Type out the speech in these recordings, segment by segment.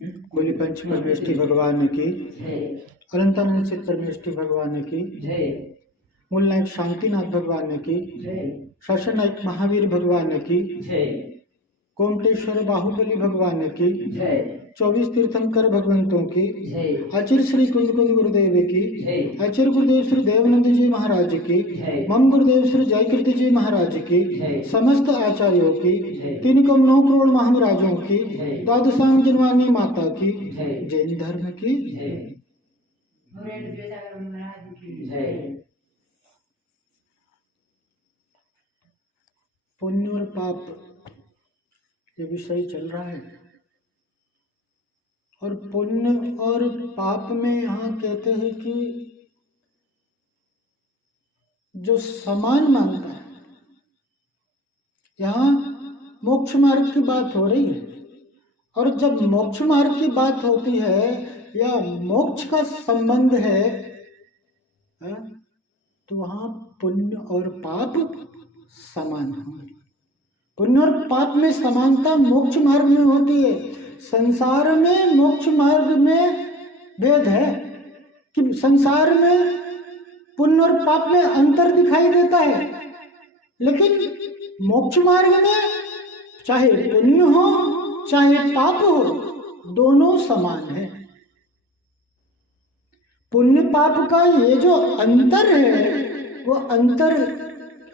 बोली पंच परमेष्ठी भगवान की, अनंतानंद चित परमेष्ठी भगवान की, मूल नायक शांतिनाथ भगवान की, शासन नायक महावीर भगवान की, कोमटेश्वर बाहुबली भगवान की, 24 तीर्थंकर भगवंतों की, आचार्य श्री कुंद कुंद गुरुदेव की, आचार्य गुरुदेव श्री देवानंद जी महाराज की, मम गुरुदेव श्री जयकृति जी महाराज की, समस्त आचार्यों की, 3,9 करोड़ महाराजों की, द्वादशांग जनवानी माता की, जैन धर्म की, पुण्य और पाप ये विषय चल रहा है। और पुण्य और पाप में यहाँ कहते हैं कि जो समान मानता है, यहाँ मोक्ष मार्ग की बात हो रही है। और जब मोक्ष मार्ग की बात होती है या मोक्ष का संबंध है, तो वहाँ पुण्य और पाप समान होंगे। पुण्य और पाप में समानता मोक्ष मार्ग में होती है। संसार में मोक्ष मार्ग में भेद है कि संसार में पुण्य और पाप में अंतर दिखाई देता है, लेकिन मोक्ष मार्ग में चाहे पुण्य हो चाहे पाप हो, दोनों समान है। पुण्य पाप का ये जो अंतर है वो अंतर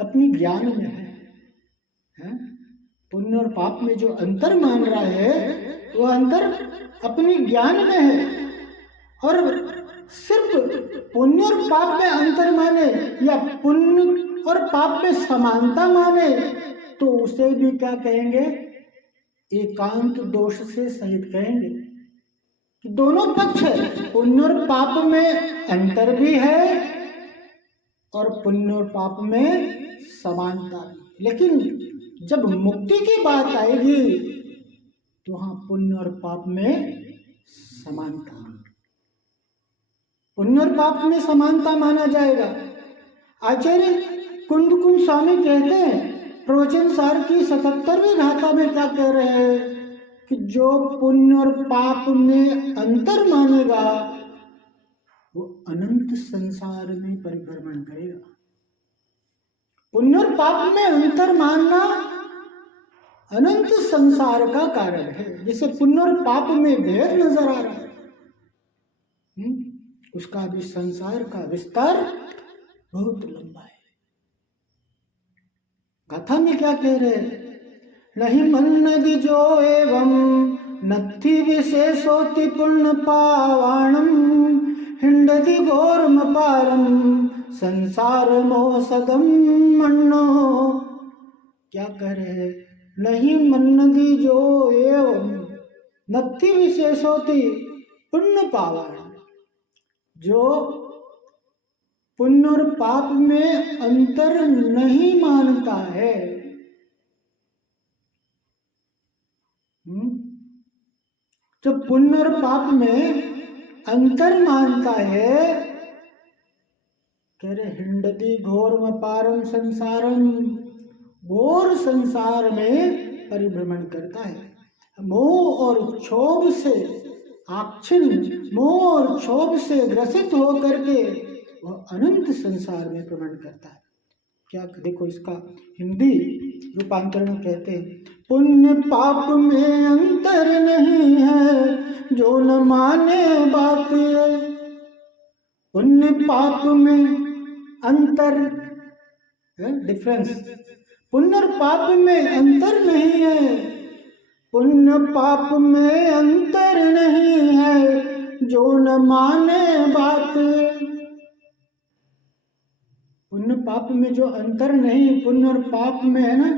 अपनी ज्ञान में है। पुण्य और पाप में जो अंतर मान रहा है वो अंतर अपनी ज्ञान में है। और सिर्फ पुण्य और पाप में अंतर माने या पुण्य और पाप में समानता माने तो उसे भी क्या कहेंगे, एकांत दोष से सहित कहेंगे कि दोनों पक्ष है। पुण्य और पाप में अंतर भी है और पुण्य और पाप में समानता भी। लेकिन जब मुक्ति की बात आएगी तो हाँ, पुण्य और पाप में समानता, पुण्य और पाप में समानता माना जाएगा। आचार्य कुंद कुंद स्वामी कहते हैं प्रवचन सार की 77वीं गाथा में क्या कह रहे हैं कि जो पुण्य और पाप में अंतर मानेगा वो अनंत संसार में परिभ्रमण करेगा। पुण्य और पाप में अंतर मानना अनंत संसार का कारण है। जिसे पुण्य और पाप में भेद नजर आ रहा है, उसका भी संसार का विस्तार बहुत लंबा है। गाथा में क्या कह रहे, नहीं मन्नदि जो एवं नत्थि विशेषोति पुण्य पावाणम हिंडदि घोरम पारम संसार मोसदम मन्नो। क्या कह रहे, नहीं मन्नदि जो एवं नत्थि विशेषोति पुण्य पावाणम, जो पुण्य और पाप में अंतर नहीं मानता है, जो पुण्य और पाप में अंतर मानता है, कह रहे हिंडती घोरम पारम संसारम, घोर संसार में परिभ्रमण करता है। मोह और क्षोभ से आक्षिण, मोह और क्षोभ से ग्रसित होकर के वह अनंत संसार में भ्रमण करता है। क्या देखो, इसका हिंदी रूपांतरण कहते हैं, पुण्य पाप में अंतर नहीं है जो न माने बात है। पुण्य पाप में अंतर, डिफरेंस, पुण्य और पाप में अंतर नहीं है, पुण्य पाप में अंतर नहीं है जो न माने बात। पुण्य पाप में जो अंतर नहीं, पुण्य और पाप में है ना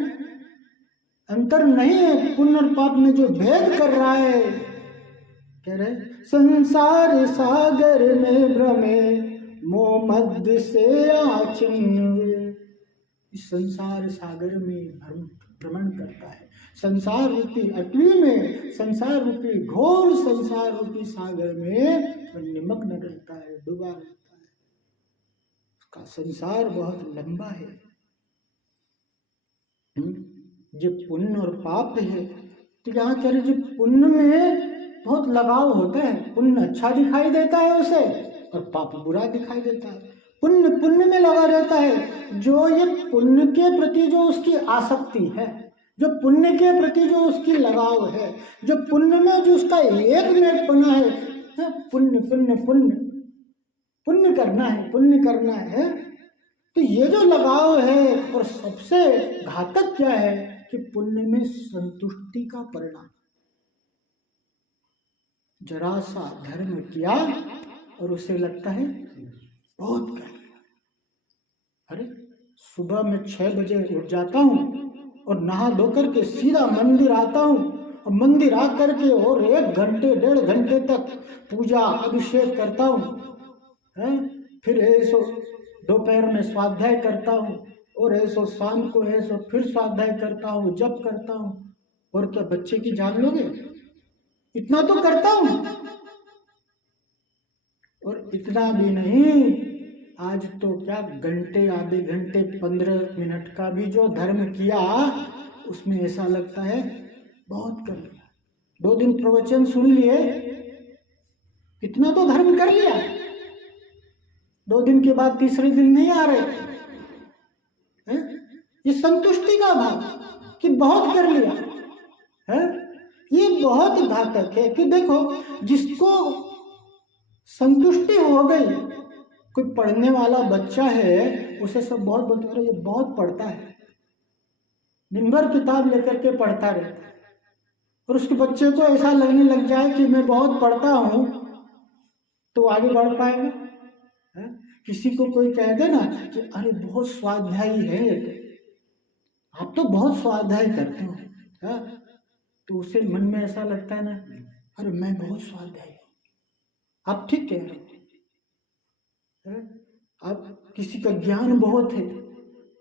अंतर नहीं है, पुण्य और पाप में जो भेद कर रहा है, कह रहे संसार सागर में भ्रमे मोह मध्य से आचिन्न हुए। इस संसार सागर में भ्रमण करता है, संसार रूपी अटवी में, संसार रूपी घोर संसार रूपी सागर में निमग्न रहता है, डूबा रहता है। उसका संसार बहुत लंबा है। जो पुण्य और पाप है, तो यहाँ कह रहे जो पुण्य में बहुत लगाव होता है। पुण्य अच्छा दिखाई देता है उसे और पाप बुरा दिखाई देता है। पुण्य पुण्य में लगा रहता है। जो ये पुण्य के प्रति जो उसकी आसक्ति है, जो पुण्य के प्रति जो उसकी लगाव है, जो पुण्य में जो उसका एकमेकपना है, पुण्य पुण्य पुण्य पुण्य करना है, पुण्य करना है। तो ये जो लगाव है, और सबसे घातक क्या है कि पुण्य में संतुष्टि का परिणाम। जरा सा धर्म किया और उसे लगता है बहुत कर लिया। अरे सुबह में 6 बजे उठ जाता हूँ और नहा धो करके सीधा मंदिर आता हूँ, और मंदिर आकर के और 1 घंटे 1.5 घंटे तक पूजा अभिषेक करता हूँ, फिर ऐसो दोपहर में स्वाध्याय करता हूँ, और ऐसो शाम को ऐसो फिर स्वाध्याय करता हूँ, जप करता हूँ। और क्या बच्चे की जान लोगे? इतना तो करता हूँ। और इतना भी नहीं, आज तो क्या घंटे, आधे घंटे, 15 मिनट का भी जो धर्म किया उसमें ऐसा लगता है बहुत कर लिया। 2 दिन प्रवचन सुन लिए, इतना तो धर्म कर लिया। 2 दिन के बाद तीसरे दिन नहीं आ रहे हैं? ये संतुष्टि का भाव कि बहुत कर लिया है, ये बहुत घातक है। कि देखो, जिसको संतुष्टि हो गई, कोई पढ़ने वाला बच्चा है, उसे सब बहुत बोलते हैं, ये बहुत पढ़ता है, दिन भर किताब लेकर के पढ़ता रहता है। और उसके बच्चे को ऐसा लगने लग जाए कि मैं बहुत पढ़ता हूं, तो आगे बढ़ पाएगा? है? किसी को कोई कह दे ना कि अरे बहुत स्वाध्यायी है ये, तो आप तो बहुत स्वाध्याय करते हो, है? तो उसे मन में ऐसा लगता है ना, अरे मैं बहुत स्वाध्यायी हूं। आप ठीक कह रहे हो। अब किसी का ज्ञान बहुत है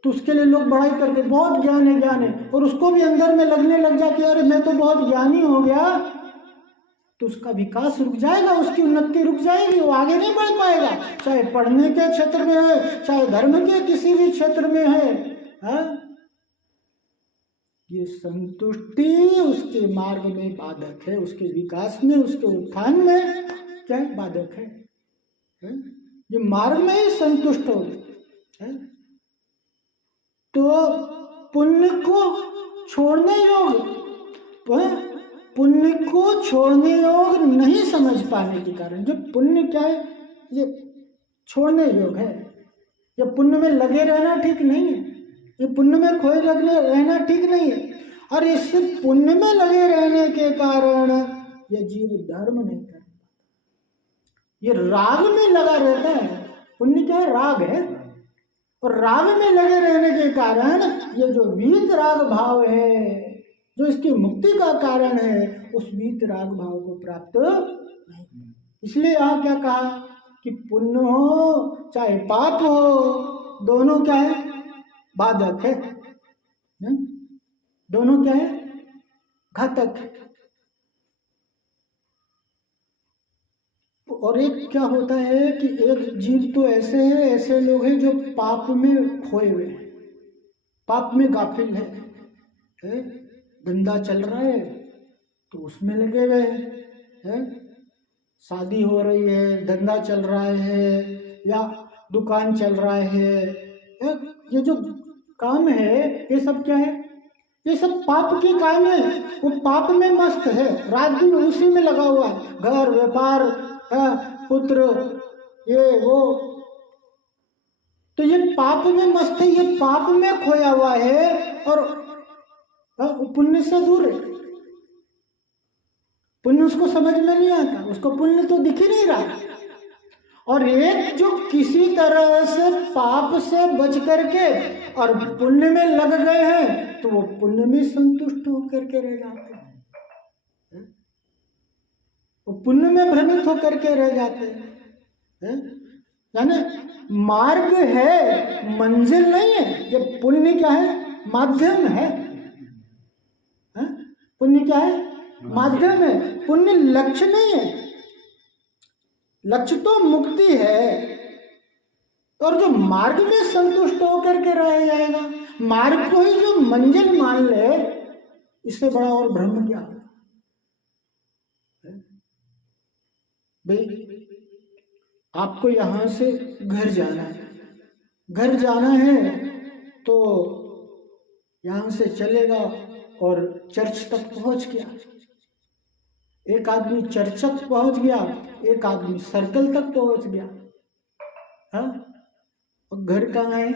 तो उसके लिए लोग बड़ाई करते, बहुत ज्ञान है, ज्ञान है, और उसको भी अंदर में लगने लग जाए कि अरे मैं तो बहुत ज्ञानी हो गया, तो उसका विकास रुक जाएगा, उसकी उन्नति रुक जाएगी, वो आगे नहीं बढ़ पाएगा। चाहे पढ़ने के क्षेत्र में है, चाहे धर्म के किसी भी क्षेत्र में है, हा? ये संतुष्टि उसके मार्ग में बाधक है, उसके विकास में, उसके उत्थान में क्या है? बाधक है? ये मार्ग में ही संतुष्ट हो है? तो पुण्य को छोड़ने योग्य, पुण्य को छोड़ने योग्य नहीं समझ पाने के कारण, जो पुण्य क्या है ये छोड़ने योग्य है, ये पुण्य में लगे रहना ठीक नहीं है, ये पुण्य में खोए लगने रहना ठीक नहीं है। और इस पुण्य में लगे रहने के कारण ये जीव धर्म नहीं कर पाता, ये राग में लगा रहता है। पुण्य क्या है? राग है। और राग में लगे रहने के कारण ये जो वीत राग भाव है, जो इसकी मुक्ति का कारण है, उस वीत राग भाव को प्राप्त नहीं। इसलिए यहाँ क्या कहा कि पुण्य हो चाहे पाप हो, दोनों क्या है? बाधक है, दोनों क्या है? घातक है। और एक क्या होता है कि एक जीव तो ऐसे है, ऐसे लोग हैं जो पाप में खोए हुए हैं, पाप में गाफिल है? धंधा चल रहा है तो उसमें लगे हुए हैं, शादी हो रही है, धंधा चल रहा है, या दुकान चल रहा है, ये जो काम है ये सब क्या है? ये सब पाप के काम है। वो पाप में मस्त है, रात दिन उसी में लगा हुआ है, घर व्यापार, पुत्र, ये वो, तो ये पाप में मस्त है, ये पाप में खोया हुआ है, और पुण्य से दूर है। पुण्य उसको समझ में नहीं आता, उसको पुण्य तो दिख ही नहीं रहा। और एक जो किसी तरह से पाप से बच करके और पुण्य में लग गए हैं, तो वो पुण्य में संतुष्ट होकर के रह जाते हैं, वो पुण्य में भ्रमित होकर के रह जाते हैं। यानी मार्ग है, मंजिल नहीं है। ये पुण्य क्या है? माध्यम है। पुण्य क्या है? माध्यम है। पुण्य लक्ष्य नहीं है। लक्ष्य तो मुक्ति है, और जो मार्ग में संतुष्ट होकर के रह जाएगा, मार्ग को ही जो मंजिल मान ले, इससे बड़ा और भ्रम क्या? भाई आपको यहां से घर जाना है, घर जाना है तो यहां से चलेगा और चर्च तक पहुंच गया। एक आदमी चर्च तक पहुंच गया, एक आदमी सर्कल तक पहुंच गया। हाँ, और घर कहाँ है?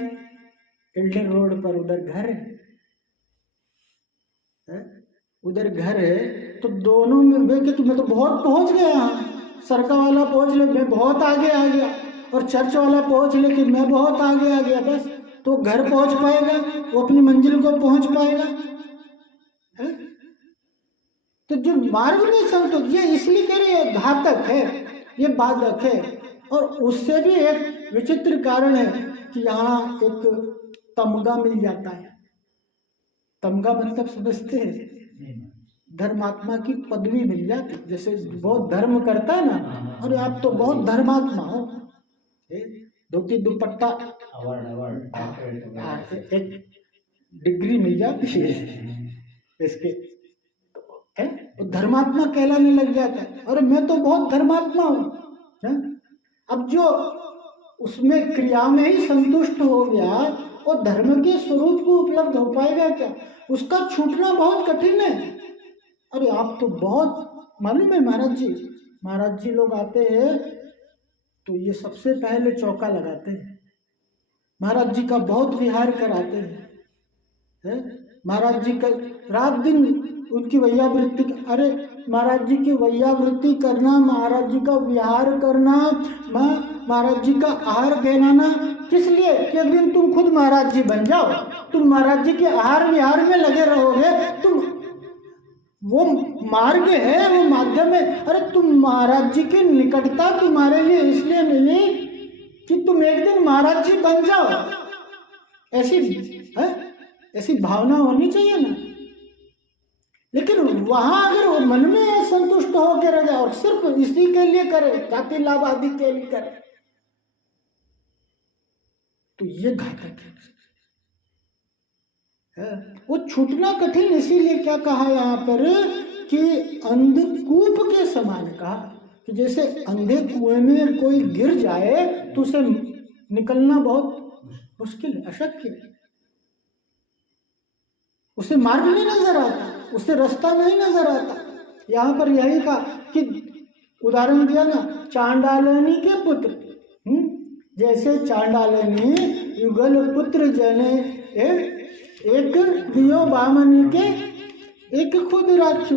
एल्डर रोड पर उधर घर है, उधर घर है। तो दोनों में वे कि मैं तो बहुत पहुंच गया यहाँ, सर्कल वाला पहुंच ले मैं बहुत आगे आ गया, और चर्च वाला पहुंच ले कि मैं बहुत आगे आ गया, बस तो घर पहुंच पाएगा, वो अपनी मंजिल को पहुंच पाएगा है? तो जो मार्ग में संतोष, ये इसलिए कह रहे हैं घातक है, ये बाधक है। और उससे भी एक विचित्र कारण है कि यहाँ एक तमगा मिल जाता है। तमगा मतलब समझते हैं? धर्मात्मा की पदवी मिल जाती, जैसे बहुत धर्म करता है ना, अरे आप तो बहुत धर्मात्मा हो, धोती दुपट्टा, एक डिग्री मिल जाती है इसके, है तो धर्मात्मा कहलाने लग जाता है। अरे मैं तो बहुत धर्मात्मा हूँ। अब जो उसमें क्रिया में ही संतुष्ट हो गया, और धर्म के स्वरूप को उपलब्ध हो पाएगा क्या? उसका छूटना बहुत कठिन है। अरे आप तो बहुत, मालूम है महाराज जी लोग आते हैं तो ये सबसे पहले चौका लगाते हैं, महाराज जी का बहुत विहार कराते हैं। महाराज जी का रात दिन उनकी वैयावृत्ति, अरे महाराज जी की वैयावृत्ति करना, महाराज जी का विहार करना, महाराज जी का आहार कहलाना, किस लिए? कि एक दिन तुम खुद महाराज जी बन जाओ, तुम महाराज जी के आहार विहार में लगे रहोगे, तुम वो मार्ग है, वो माध्यम है। अरे तुम महाराज जी की निकटता तुम्हारे लिए इसलिए मिली कि तुम एक दिन महाराज जी बन जाओ, ऐसी है, ऐसी भावना होनी चाहिए ना। लेकिन वहां अगर वो मन में संतुष्ट होकर रह जाए और सिर्फ इसी के लिए करे, जाति लाभ आदि के लिए करे, तो ये घातक है। वो छूटना कठिन, इसीलिए क्या कहा यहाँ पर कि अंधकूप के समान कहा, कि जैसे अंधे कुएं में कोई गिर जाए तो उसे निकलना बहुत मुश्किल है, अशक्य है, उसे मार्ग नहीं नजर आता, उसे रास्ता नहीं नजर आता। यहाँ पर यही कहा कि उदाहरण दिया ना, चांडालनी के पुत्र, जैसे चांडालनी युगल पुत्र जने एक दियो बामनी के एक खुद राक्षु,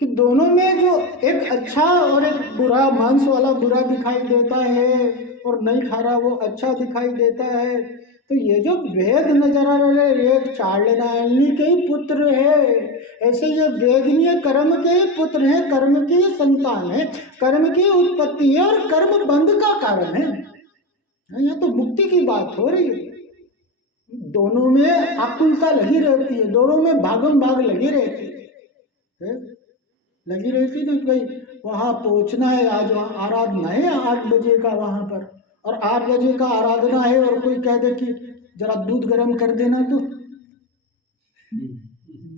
कि दोनों में जो एक अच्छा और एक बुरा, मांस वाला बुरा दिखाई देता है और नहीं खा रहा वो अच्छा दिखाई देता है। तो ये जो भेद नजर आ रहा है, ये चांडालनी के ही पुत्र है, ऐसे ये वेदनीय कर्म के ही पुत्र हैं, कर्म की संतान है, कर्म की उत्पत्ति है और कर्म बंध का कारण है। यहाँ तो मुक्ति की बात हो रही है। दोनों में आकुलता लगी रहती है, दोनों में भागम भाग लगी रहती है, लगी रहती है। भाई वहां पहुंचना है, आज वहां आराधना है 8 बजे का वहां पर, और 8 बजे का आराधना है, और कोई कह दे कि जरा दूध गर्म कर देना, तो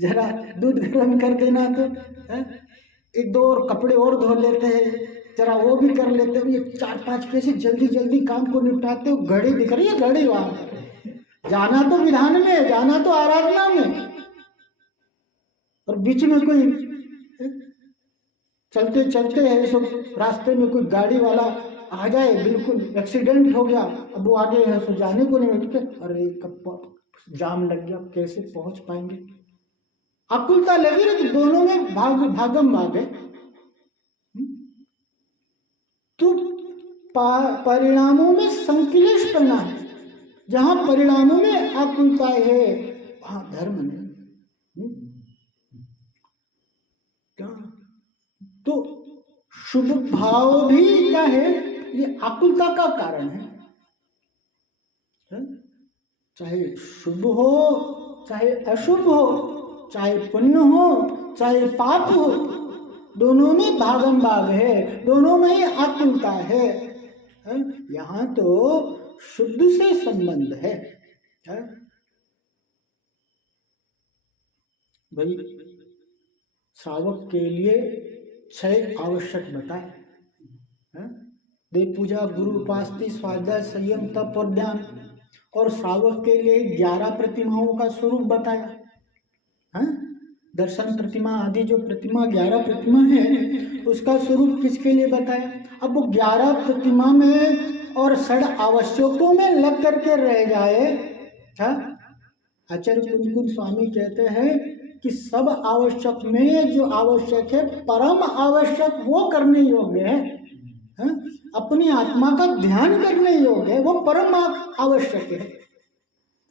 जरा दूध गर्म कर देना, तो एक दो और कपड़े और धो लेते हैं, जरा वो भी कर लेते हैं। ये 4-5 कैसे जल्दी जल्दी काम को निपटाते हो। घड़ी दिख रही है, घड़ी वहां पर, जाना तो विधान में, जाना तो आराधना में, और बीच में कोई चलते चलते है सब रास्ते में कोई गाड़ी वाला आ जाए, बिल्कुल एक्सीडेंट हो गया, अब वो आगे है सो जाने को नहीं मिलते, अरे कब जाम लग गया, कैसे पहुंच पाएंगे, आकुलता लगी रही। तो दोनों में भागम भाग है। तो परिणामों में संक्लेश करना है, जहां परिणामों में आकुलता है वहां धर्म नहीं। क्या तो शुभ भाव भी क्या है, ये आकुलता का कारण है। चाहे शुभ हो चाहे अशुभ हो, चाहे पुण्य हो चाहे पाप हो, दोनों में भागम भाग है, दोनों में ही आकुलता है। यहाँ तो शुद्ध से संबंध है। भाई श्रावक के लिए 6 आवश्यक बताए। देव पूजा, गुरु उपासना, स्वाध्याय, संयम, तप और ध्यान। और श्रावक के लिए 11 प्रतिमाओं का स्वरूप बताया। दर्शन प्रतिमा आदि जो प्रतिमा 11 प्रतिमा है उसका स्वरूप किसके लिए बताया। अब वो 11 प्रतिमा में और 6 आवश्यकों में लग करके रह जाए। आचार्य कुंद स्वामी कहते हैं कि सब आवश्यक में जो आवश्यक है, परम आवश्यक वो करने योग्य है। अपनी आत्मा का ध्यान करने योग्य है, वो परम आवश्यक है।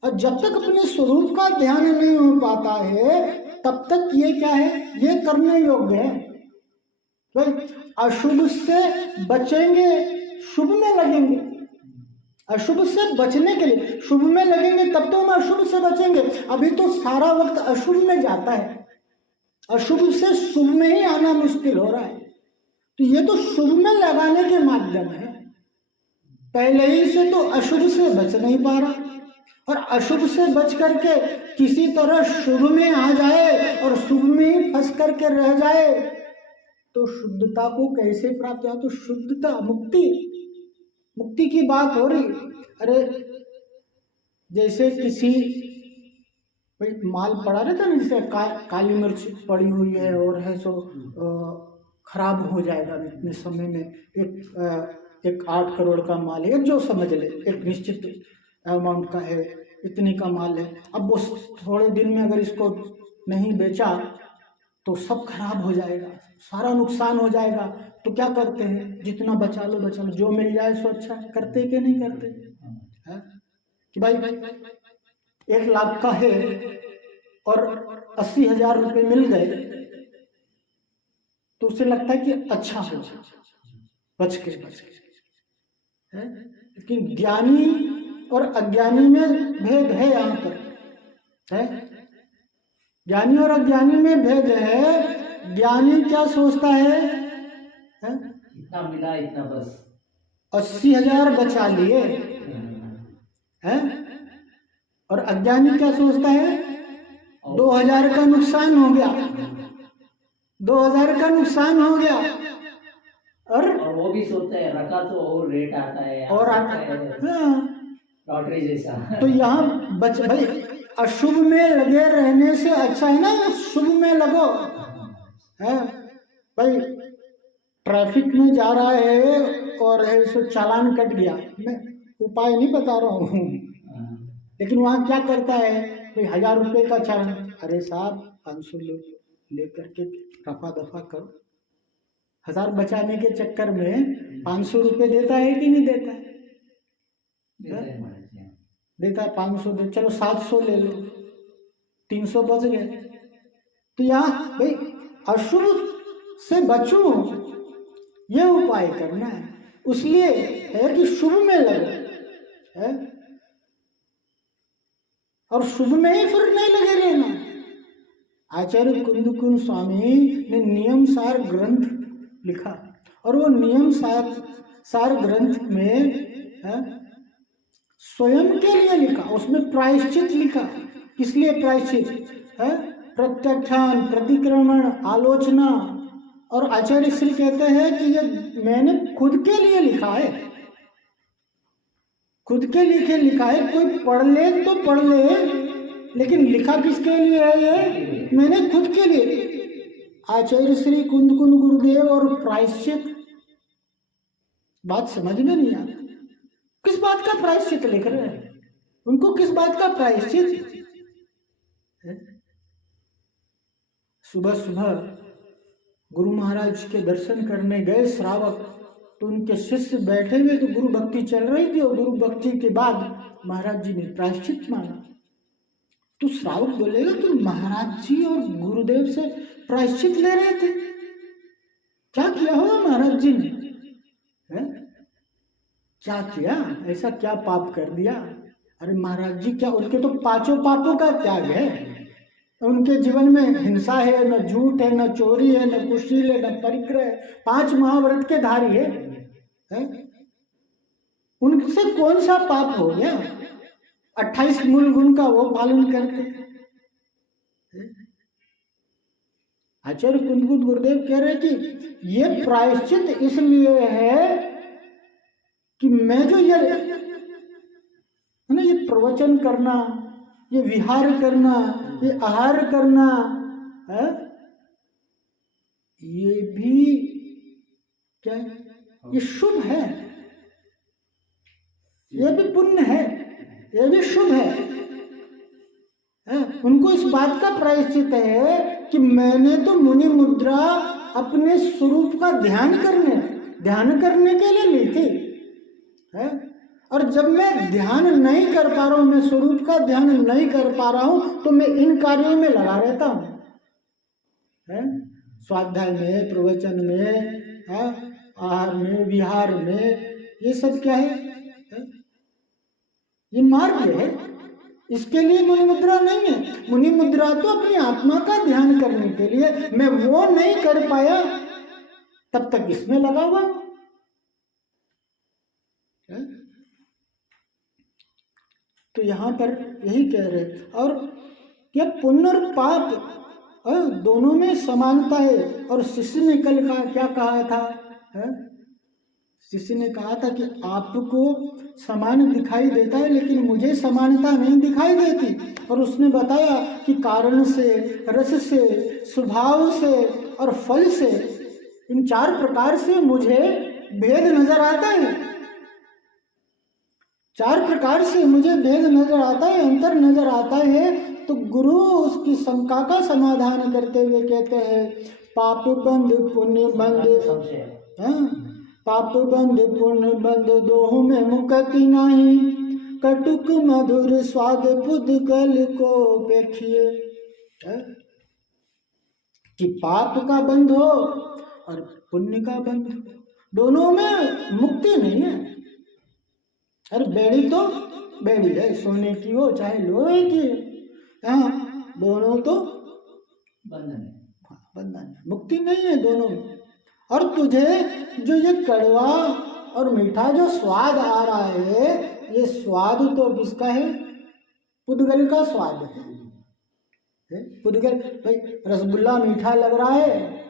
और जब तक अपने स्वरूप का ध्यान नहीं हो पाता है तब तक ये क्या है, ये करने योग्य है। भाई अशुभ से बचेंगे, शुभ में लगेंगे। अशुभ से बचने के लिए शुभ में लगेंगे तब तो हम अशुभ से बचेंगे। अभी तो सारा वक्त अशुभ में जाता है, अशुभ से शुभ में ही आना मुश्किल हो रहा है। तो ये तो शुभ में लगाने के माध्यम है। पहले ही से तो अशुभ से बच नहीं पा रहा, और अशुभ से बच करके किसी तरह शुभ में आ जाए और शुभ में ही फंस करके रह जाए तो शुद्धता को कैसे प्राप्त हो। तो शुद्धता, मुक्ति की बात हो रही। अरे जैसे किसी माल पड़ा रहता ना, जैसे काली मिर्च पड़ी हुई है और है सो खराब हो जाएगा इतने समय में। एक 8 करोड़ का माल है, जो समझ ले एक निश्चित अमाउंट का है, इतने का माल है। अब वो थोड़े दिन में अगर इसको नहीं बेचा तो सब खराब हो जाएगा, सारा नुकसान हो जाएगा। तो क्या करते हैं, जितना बचा लो बचा लो, जो मिल जाए सो अच्छा। करते कि नहीं करते है? कि भाई 1 लाख का है और 80,000 रुपये मिल गए तो उसे लगता है कि अच्छा हो, बच के है। लेकिन ज्ञानी और अज्ञानी में भेद है। यहाँ पर है, ज्ञानी और अज्ञानी में भेद है। ज्ञानी क्या सोचता है? इतना मिला इतना बस, 80,000 बचा लिए है। और अज्ञानी क्या सोचता है? 2,000 का नुकसान हो गया, 2,000 का नुकसान हो गया। और वो भी सोचते हैं रखा तो और रेट आता है और लॉटरी जैसा। तो यहाँ भाई अशुभ में लगे रहने से अच्छा है ना शुभ में लगो। है भाई, ट्रैफिक में जा रहा है और है सो चालान कट गया। मैं उपाय नहीं बता रहा हूँ, लेकिन वहाँ क्या करता है, कोई 1,000 रुपये का चालान, अरे साहब 500 ले करके रफा दफा करो। 1,000 बचाने के चक्कर में 500 रुपये देता है कि नहीं देता है? देता है। 500 दे, चलो 700 ले लो, 300 बच गए। तो यहाँ भाई अशुभ से बचो, ये उपाय करना है। उसलिए है कि शुभ में लगे है, और शुभ में ही फिर नहीं लगे रहना। आचार्य कुंद स्वामी ने नियम सार ग्रंथ लिखा, और वो नियम सार ग्रंथ में है स्वयं के लिए लिखा। उसमें प्रायश्चित लिखा। किस लिए प्रायश्चित है? प्रत्याख्यान, प्रतिक्रमण, आलोचना। और आचार्य श्री कहते हैं कि ये मैंने खुद के लिए लिखा है, खुद के लिए लिखा है। कोई पढ़ ले तो पढ़ ले, लेकिन लिखा किसके लिए है? ये मैंने खुद के लिए। आचार्य श्री कुंद गुरुदेव और प्रायश्चित, बात समझ में नहीं आता। किस बात का प्रायश्चित लिख रहे हैं? उनको किस बात का प्रायश्चित? सुबह सुबह गुरु महाराज के दर्शन करने गए श्रावक, तो उनके शिष्य बैठे हुए, तो गुरु भक्ति चल रही थी, और गुरु भक्ति के बाद महाराज जी ने प्रायश्चित मांगा। तो श्रावक बोलेगा तो महाराज जी और गुरुदेव से प्रायश्चित ले रहे थे, क्या किया होगा महाराज जी ने? है? क्या किया, ऐसा क्या पाप कर दिया? अरे महाराज जी क्या, उनके तो 5 पापों का त्याग है। उनके जीवन में हिंसा है, न झूठ है, न चोरी है, न कुशील है, न परिग्रह है, 5 महाव्रत के धारी है? उनसे कौन सा पाप हो गया? 28 मूल गुण का वो पालन करते। आचार्य कुंदकुद गुरुदेव कह रहे कि ये प्रायश्चित इसलिए है कि मैं जो ये है ना, ये प्रवचन करना, ये विहार करना, ये आहार करना है, ये भी क्या है? ये शुभ है, ये भी पुण्य है, ये भी शुभ है। उनको इस बात का प्रायश्चित है कि मैंने तो मुनि मुद्रा अपने स्वरूप का ध्यान करने के लिए ली थी है? और जब मैं ध्यान नहीं कर पा रहा हूं, मैं स्वरूप का ध्यान नहीं कर पा रहा हूं, तो मैं इन कार्यों में लगा रहता हूं है? स्वाध्याय में, प्रवचन में, आहार में, विहार में, ये सब क्या है? ये मार्ग है। इसके लिए मुनि मुद्रा नहीं है। मुनि मुद्रा तो अपनी आत्मा का ध्यान करने के लिए, मैं वो नहीं कर पाया तब तक इसमें लगा हुआ हूं। तो यहां पर यही कह रहे। और क्या पुण्य और पाप दोनों में समानता है। और शिष्य ने कल क्या कहा था है? शिष्य ने कहा था कि आपको समान दिखाई देता है लेकिन मुझे समानता नहीं दिखाई देती। और उसने बताया कि कारण से, रस से, स्वभाव से और फल से, इन 4 प्रकार से मुझे भेद नजर आता है। 4 प्रकार से मुझे भेद नजर आता है, अंतर नजर आता है। तो गुरु उसकी शंका का समाधान करते हुए कहते हैं, पाप बंध पुण्य बंध, पाप बंध पुण्य बंध दोहु में मुक्ति नहीं, कटुक मधुर स्वाद पुद्गल को देखिए। कि पाप का बंध हो और पुण्य का बंध, दोनों में मुक्ति नहीं है। अरे बेड़ी तो बेड़ी है, सोने की हो चाहे लोहे की, दोनों तो बंधन है, मुक्ति नहीं है दोनों में। और तुझे जो ये कड़वा और मीठा जो स्वाद आ रहा है, ये स्वाद तो किसका है? पुद्गल का स्वाद है। पुद्गल भाई, रसगुल्ला मीठा लग रहा है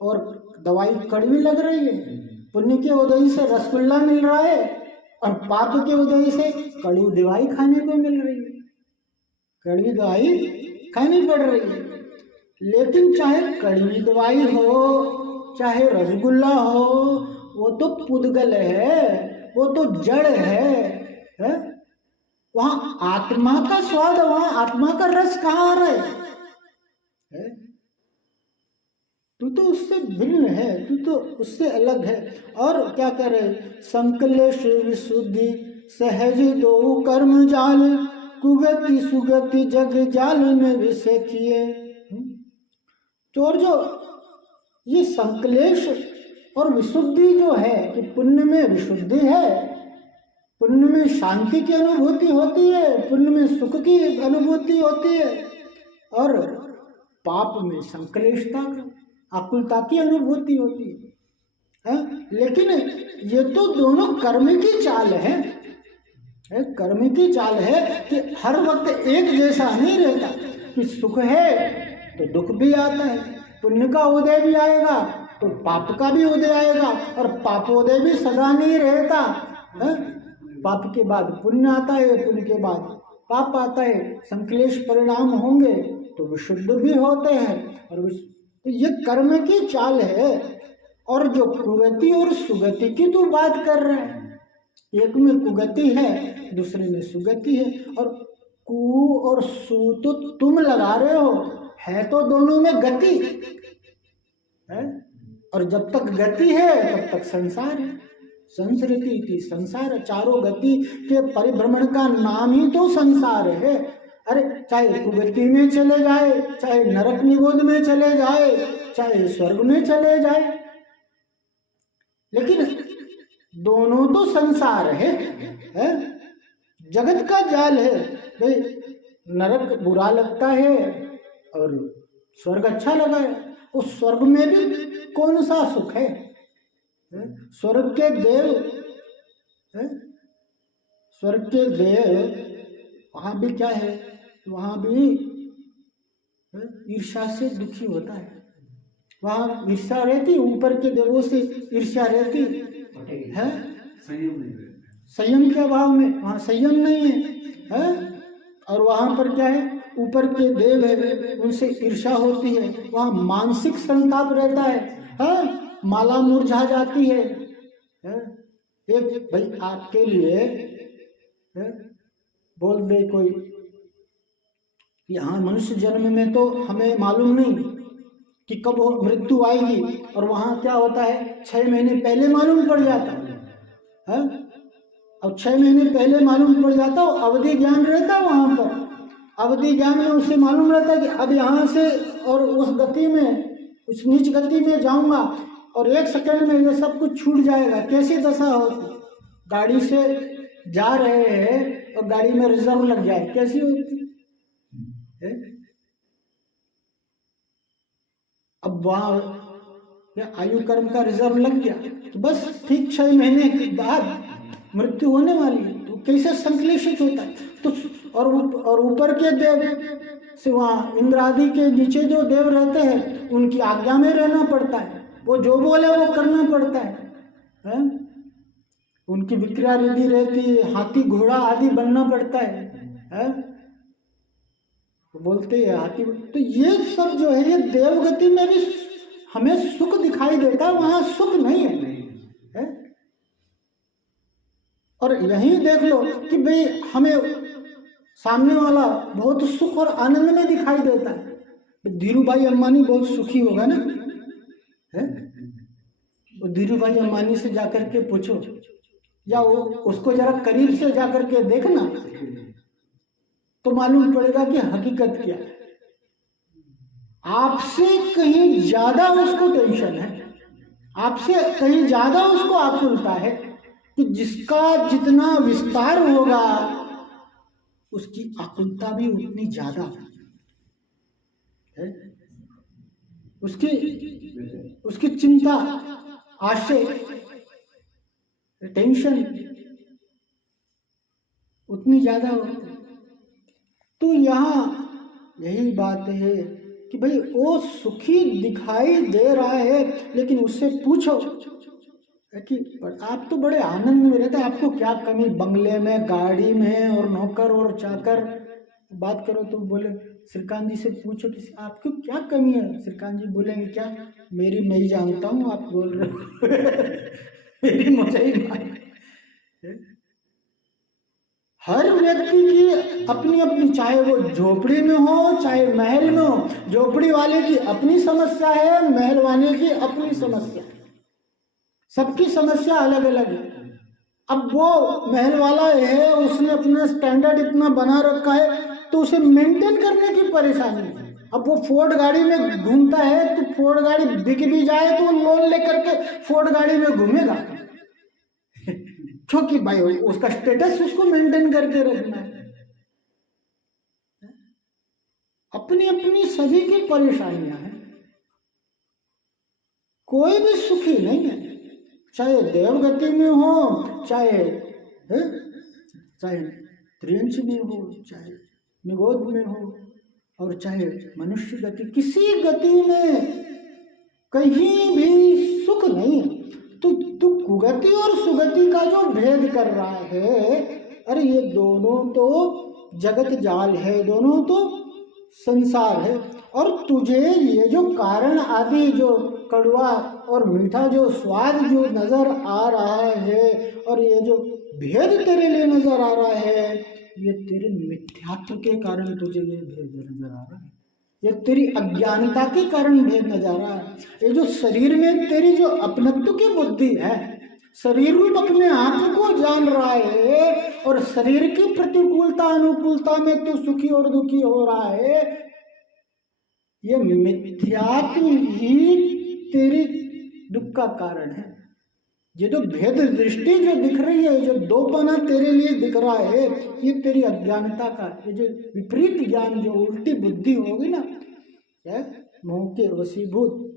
और दवाई कड़वी लग रही है। पुण्य के उदय से रसगुल्ला मिल रहा है और पाप के उदय से कड़वी दवाई खाने को मिल रही है, कड़वी दवाई खानी पड़ रही है। लेकिन चाहे कड़वी दवाई हो चाहे रसगुल्ला हो, वो तो पुद्गल है, वो तो जड़ है? वहां आत्मा का स्वाद, वहां आत्मा का रस कहाँ आ रहा है? तू तो उससे भिन्न है, तू तो उससे अलग है। और क्या कह रहे? संकलेश विशुद्धि सहज दो कर्म जाल, कुगति सुगति जग जाल में विषय किए। चोर जो ये संकलेश और विशुद्धि जो है कि पुण्य में विशुद्धि है, पुण्य में शांति की अनुभूति होती है, पुण्य में सुख की अनुभूति होती है, और पाप में संकलेशता, आकुलता की अनुभूति होती है। लेकिन ये तो दोनों कर्म की चाल है, कर्म की चाल है कि हर वक्त एक जैसा नहीं रहता। कि सुख है तो दुख भी आता है, पुण्य का उदय भी आएगा तो पाप का भी उदय आएगा, और पापोदय भी सदा नहीं रहता है? पाप के बाद पुण्य आता है, पुण्य के बाद पाप आता है, संकलेश परिणाम होंगे तो विशुद्ध भी होते हैं। और तो ये कर्म की चाल है। और जो कुगति और सुगति की तो बात कर रहे हैं, एक में कुगति है दूसरे में सुगति है। और कु और सु तो तुम लगा रहे हो, है तो दोनों में गति है। और जब तक गति है तब तक संसार है। संसृति थी संसार, चारों गति के परिभ्रमण का नाम ही तो संसार है। अरे चाहे कुगति में चले जाए, चाहे नरक निगोद में चले जाए, चाहे स्वर्ग में चले जाए, लेकिन दोनों तो संसार है? जगत का जाल है भाई। नरक बुरा लगता है और स्वर्ग अच्छा लगा है। उस स्वर्ग में भी कौन सा सुख है? स्वर्ग के देव, स्वर्ग के देव वहां भी क्या है? वहां भी ईर्ष्या से दुखी होता है। वहाँ ईर्ष्या रहती, ऊपर के देवों से ईर्ष्या रहती है, संयम नहीं रहता। संयम के अभाव में वहाँ संयम नहीं है? और वहाँ पर क्या है, ऊपर के देव है उनसे ईर्ष्या होती है, वहाँ मानसिक संताप रहता है? माला मुरझा जाती है? एक भाई आपके लिए है? बोल दे कोई कि हाँ मनुष्य जन्म में तो हमें मालूम नहीं कि कब वो मृत्यु आएगी, और वहाँ क्या होता है 6 महीने पहले मालूम पड़ जाता है? और 6 महीने पहले मालूम पड़ जाता, अवधि ज्ञान रहता है वहाँ पर, अवधि ज्ञान में उसे मालूम रहता है कि अब यहाँ से और उस गति में, उस नीच गति में जाऊंगा और 1 सेकंड में ये सब कुछ छूट जाएगा। कैसी दशा होती, गाड़ी से जा रहे हैं और गाड़ी में रिजर्व लग जाए, कैसी होती है? अब वहाँ आयु कर्म का रिजर्व लग गया तो बस ठीक 6 महीने के बाद मृत्यु होने वाली है, तो कैसे संश्लेषित होता है? तो और ऊपर के देव से वहाँ इंद्र आदि के नीचे जो देव रहते हैं उनकी आज्ञा में रहना पड़ता है, वो जो बोले वो करना पड़ता है? उनकी विक्रिया रिधि रहती है, हाथी घोड़ा आदि बनना पड़ता है? तो बोलते हैं हाथी। तो ये सब जो है ये देवगति में भी हमें सुख दिखाई देता है, वहां सुख नहीं है? और यहीं देख लो कि भाई हमें सामने वाला बहुत सुख और आनंद में दिखाई देता है। धीरू भाई अंबानी बहुत सुखी होगा ना, है? धीरू भाई अंबानी से जाकर के पूछो, या वो उसको जरा करीब से जाकर के देखना तो मालूम पड़ेगा कि हकीकत क्या है। आपसे कहीं ज्यादा उसको टेंशन है, आपसे कहीं ज्यादा उसको आकुलता है कि जिसका जितना विस्तार होगा उसकी आकुलता भी उतनी ज्यादा है। उसकी चिंता, आशय, टेंशन उतनी ज्यादा होती। तो यहाँ यही बात है कि भाई वो सुखी दिखाई दे रहा है, लेकिन उससे पूछो कि आप तो बड़े आनंद में रहते हैं, आपको क्या कमी, बंगले में, गाड़ी में और नौकर और चाकर। बात करो तो बोले श्रीकांत जी से पूछो कि आपको क्या कमी है। श्रीकांत जी बोलेंगे क्या, मेरी मैं ही जानता हूँ, आप बोल रहे हो मेरी मुझे ही मालूम। हर व्यक्ति की अपनी अपनी, चाहे वो झोपड़ी में हो चाहे महल में हो, झोपड़ी वाले की अपनी समस्या है, महल वाले की अपनी समस्या है, सबकी समस्या अलग अलग है। अब वो महल वाला है, उसने अपना स्टैंडर्ड इतना बना रखा है तो उसे मेंटेन करने की परेशानी है। अब वो फोर्ड गाड़ी में घूमता है तो फोर्ड गाड़ी बिक भी जाए तो लोन लेकर के फोर्ड गाड़ी में घूमेगा क्योंकि भाई उसका स्टेटस उसको मेंटेन करके रखना है। अपनी अपनी सभी की परेशानियां हैं, कोई भी सुखी नहीं है, चाहे देवगति में हो, चाहे त्रियंश में हो, चाहे निगोद में हो, और चाहे मनुष्य गति, किसी गति में कहीं भी सुख नहीं है। तो कुगति और सुगति का जो भेद कर रहा है, अरे ये दोनों तो जगत जाल है, दोनों तो संसार है, और तुझे ये जो कारण आदि, जो कड़वा और मीठा जो स्वाद जो नजर आ रहा है, और ये जो भेद तेरे लिए नजर आ रहा है, ये तेरे मिथ्यात्व के कारण तुझे ये भेद नजर आ रहा है, ये तेरी अज्ञानता के कारण भेद नजर आ रहा है। ये जो शरीर में तेरी जो अपनत्व की बुद्धि है, शरीर रूप अपने आप को जान रहा है, और शरीर की प्रतिकूलता अनुकूलता में तू सुखी और दुखी हो रहा है, ये मिथ्यात्व ही तेरी दुख का कारण है। ये जो भेद दृष्टि जो दिख रही है, जो दोपना तेरे लिए दिख रहा है, ये तेरी अज्ञानता का, ये जो विपरीत ज्ञान, जो उल्टी बुद्धि होगी ना, मोह के वशीभूत,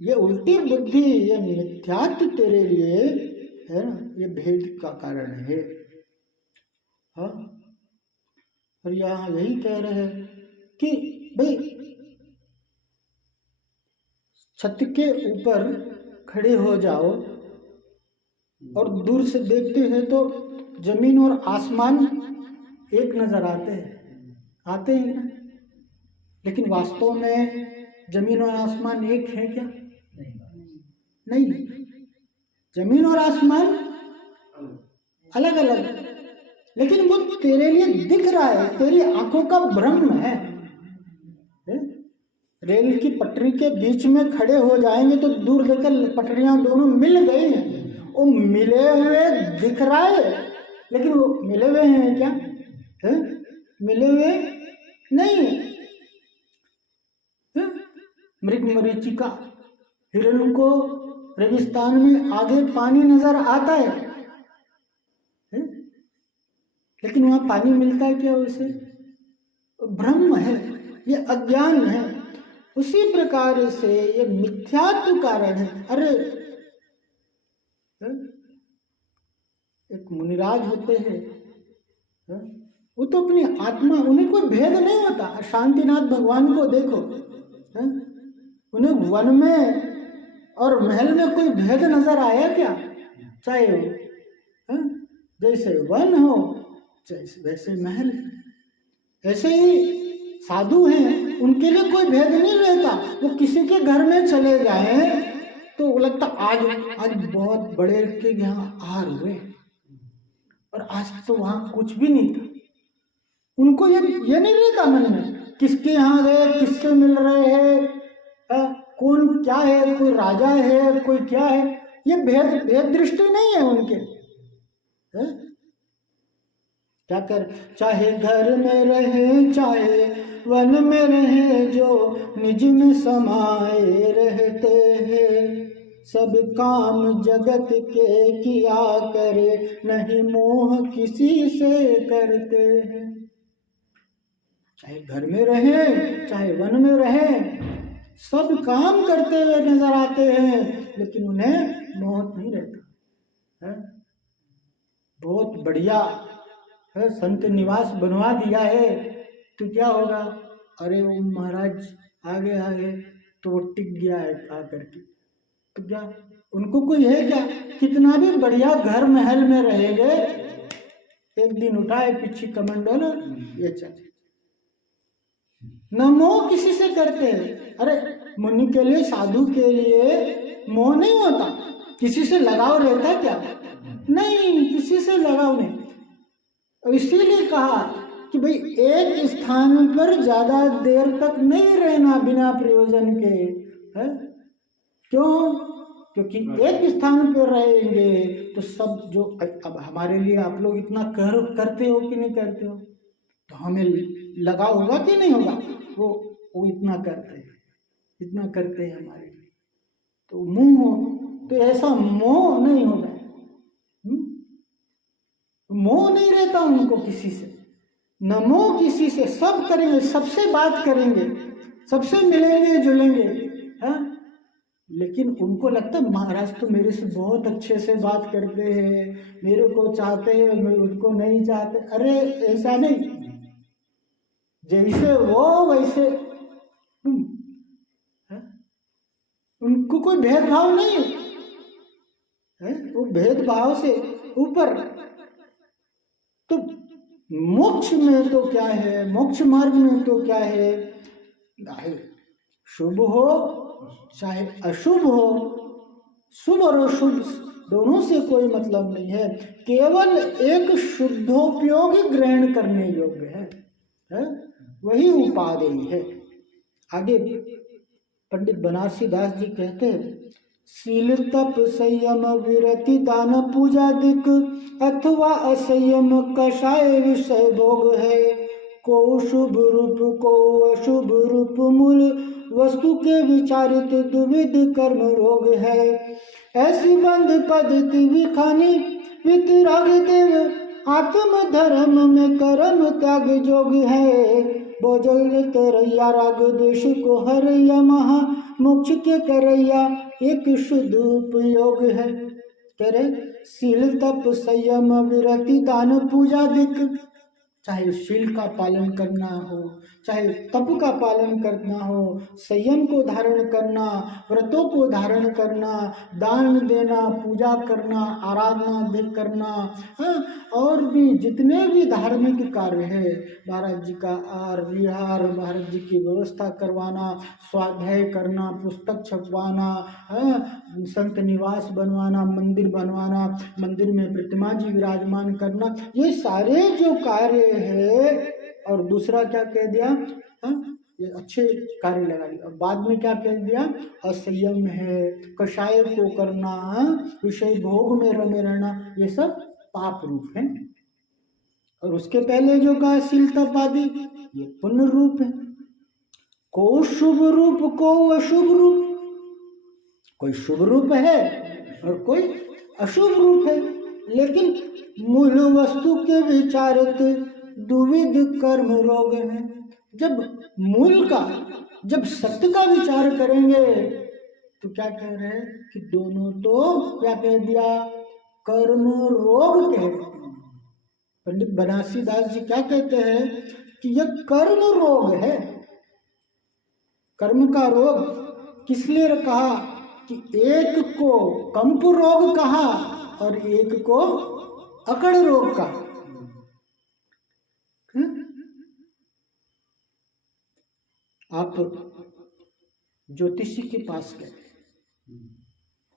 ये उल्टी बुद्धि, ये मिथ्यात्व तेरे लिए है ना, ये भेद का कारण है। हाँ, और यहाँ यही कह रहे हैं कि भाई छत के ऊपर खड़े हो जाओ और दूर से देखते हैं तो जमीन और आसमान एक नजर आते हैं ना? लेकिन वास्तव में जमीन और आसमान एक है क्या? नहीं, जमीन और आसमान अलग अलग, लेकिन वो तेरे लिए दिख रहा है, तेरी आंखों का भ्रम है। रेल की पटरी के बीच में खड़े हो जाएंगे तो दूर देखकर पटरियां दोनों मिल गई हैं, वो मिले हुए दिख रहा है, लेकिन वो मिले हुए हैं क्या? है? मिले हुए नहीं है। मृग मरीचिका हिरण को रेगिस्तान में आगे पानी नजर आता है, लेकिन वहां पानी मिलता है क्या? उसे भ्रम है, ये अज्ञान है। उसी प्रकार से ये मिथ्यात्व कारण है। अरे एक मुनिराज होते हैं, वो तो अपनी आत्मा, उन्हें कोई भेद नहीं होता। शांतिनाथ भगवान को देखो, उन्हें वन में और महल में कोई भेद नजर आया क्या? चाहे वो जैसे वन हो वैसे महल। ऐसे ही साधु हैं, उनके लिए कोई भेद नहीं रहता। वो किसी के घर में चले जाएं तो लगता आज बहुत बड़े के यहाँ आहार हुए, और आज तो वहां कुछ भी नहीं था। उनको ये नहीं रहता मन में किसके यहाँ गए, किससे मिल रहे हैं, कौन क्या है, कोई राजा है, कोई क्या है, ये भेद दृष्टि नहीं है उनके। क्या कर, चाहे घर में रहे चाहे वन में रहे, जो निज में समाये रहते हैं, सब काम जगत के किया करे, नहीं मोह किसी से करते हैं। चाहे घर में रहे चाहे वन में रहे, सब काम करते हुए नजर आते हैं, लेकिन उन्हें मोह नहीं रहता है। बहुत बढ़िया है, संत निवास बनवा दिया है तो क्या होगा? अरे वो महाराज आगे तो वो टिक गया है आकर के, तो क्या उनको कोई है क्या? कितना भी बढ़िया घर महल में रहेंगे, एक दिन उठाए पीछे कमंडल ये चले। न मोह किसी से करते हैं। अरे मुनि के लिए, साधु के लिए मोह नहीं होता। किसी से लगाव रहता क्या? नहीं, किसी से लगाव नहीं। इसीलिए कहा कि भाई एक स्थान पर ज्यादा देर तक नहीं रहना बिना प्रयोजन के, है? क्यों? क्योंकि एक स्थान पर रहेंगे तो सब जो अब हमारे लिए आप लोग इतना करते हो कि नहीं करते हो, तो हमें लगा होगा कि नहीं होगा? वो इतना करते हैं हमारे लिए, तो मोह, तो ऐसा मोह नहीं होगा। मोह नहीं रहता उनको किसी से, न मोह किसी से। सब करेंगे, सबसे बात करेंगे, सबसे मिलेंगे जुलेंगे, हाँ? लेकिन उनको लगता है महाराज तो मेरे से बहुत अच्छे से बात करते हैं, मेरे को चाहते हैं, मैं उनको नहीं चाहते। अरे ऐसा नहीं, जैसे वो वैसे तुम, उनको कोई भेदभाव नहीं है, वो भेदभाव से ऊपर। तो मोक्ष में तो क्या है, मोक्ष मार्ग में तो क्या है, शुभ हो चाहे अशुभ हो, शुभ और अशुभ दोनों से कोई मतलब नहीं है, केवल एक शुद्धोपयोगी ग्रहण करने योग्य है? वही उपादेय है। आगे पंडित बनारसी दास जी कहते हैं, शील तप संयम विरति दान पूजा दिक, अथवा असंयम कषाय विषय भोग है। को शुभ रूप को अशुभ रूप, मूल वस्तु के विचारित द्विविध कर्म रोग है। ऐसी बंध पद्धति विखानी वितराग देव, आत्म धर्म में कर्म त्याग जोग है। बोझल तरैया राग द्वेष को हरैया, महा मोक्ष के करैया एक शुद्ध उपयोग है। कह रहे शील तप संयम विरति दान पूजा दिक, चाहे शील का पालन करना हो, चाहे तप का पालन करना हो, संयम को धारण करना, व्रतों को धारण करना, दान देना, पूजा करना, आराधना करना, हाँ, और भी जितने भी धार्मिक कार्य है, महाराज जी का आहार विहार, महाराज जी की व्यवस्था करवाना, स्वाध्याय करना, पुस्तक छपवाना, हाँ, संत निवास बनवाना, मंदिर बनवाना, मंदिर में प्रतिमा जी विराजमान करना, ये सारे जो कार्य है। और दूसरा क्या कह दिया, हाँ, ये अच्छे कार्य लगा लिया। और बाद में क्या कह दिया, असंयम है, कषाय को करना, हाँ, विषय भोग में रमे रहना, ये सब पाप रूप है। और उसके पहले जो कहा शील तप आदि, ये पुण्य रूप है। को शुभ रूप को अशुभ रूप, कोई शुभ रूप है और कोई अशुभ रूप है, लेकिन मूल वस्तु के विचारित द्विविध कर्म रोग है। जब मूल का, जब सत्य का विचार करेंगे तो क्या कह रहे हैं कि दोनों तो क्या कह दिया, कर्म रोग कह दिया। पंडित बनारसी दास जी क्या कहते हैं कि यह कर्म रोग है। कर्म का रोग किस लिए कहा कि एक को कंप रोग कहा और एक को अकड़ रोग कहा। आप ज्योतिषी के पास गए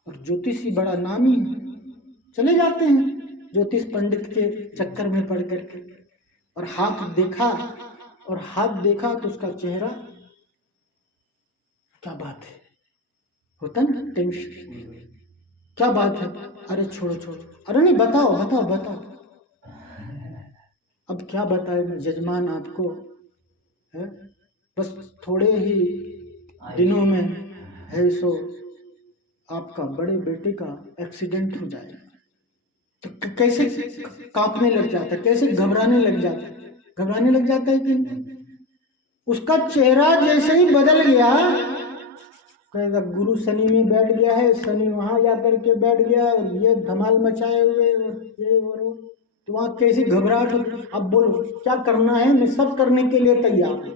और ज्योतिषी बड़ा नामी है, चले जाते हैं ज्योतिष पंडित के चक्कर में पड़ करके, और हाथ देखा तो उसका चेहरा, क्या बात है, होता ना टेंशन, क्या बात है, अरे छोड़ो, अरे नहीं बताओ। अब क्या बताए मैं जजमान आपको, है बस थोड़े ही दिनों में है सो आपका बड़े बेटे का एक्सीडेंट हो जाएगा। तो कैसे कांपने लग जाता है, कैसे घबराने लग जाता है कि उसका चेहरा जैसे ही बदल गया, कहेगा गुरु शनि में बैठ गया है, शनि वहां जाकर के बैठ गया और ये धमाल मचाए हुए और ये और वो, तो वहां कैसी घबराहट। अब बोलो क्या करना है, मैं सब करने के लिए तैयार हूं,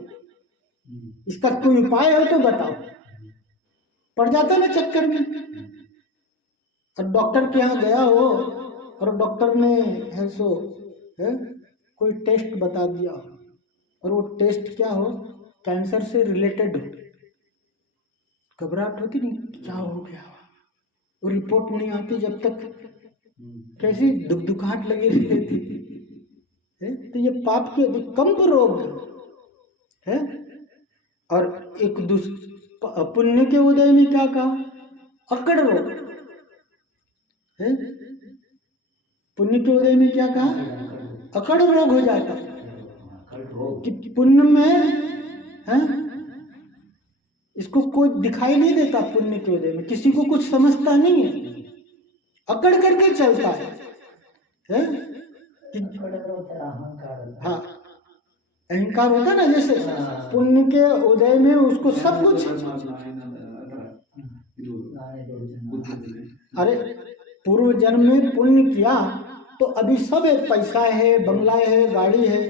इसका कोई उपाय हो तो बताओ। पड़ जाता है ना चक्कर में। और डॉक्टर के यहाँ गया हो और डॉक्टर ने है सो है कोई टेस्ट बता दिया हो, और वो टेस्ट क्या हो, कैंसर से रिलेटेड हो, घबराहट होती नहीं, क्या हो गया, वो रिपोर्ट नहीं आती जब तक, कैसी दुखदुखाहट लगी रहती है। तो ये पाप के कंप रोग है। और एक पुण्य के उदय में क्या कहा, अकड़ रोग है। पुण्य के उदय में क्या कहा, अकड़ रोग हो जाता कि पुण्य में है, इसको कोई दिखाई नहीं देता, पुण्य के उदय में किसी को कुछ समझता नहीं है, अकड़ करके चलता है कि हाँ, अहंकार होता ना, जैसे पुण्य के उदय में उसको सब कुछ, अरे पूर्व जन्म में पुण्य किया तो अभी सब है, पैसा है, बंगला है, गाड़ी है,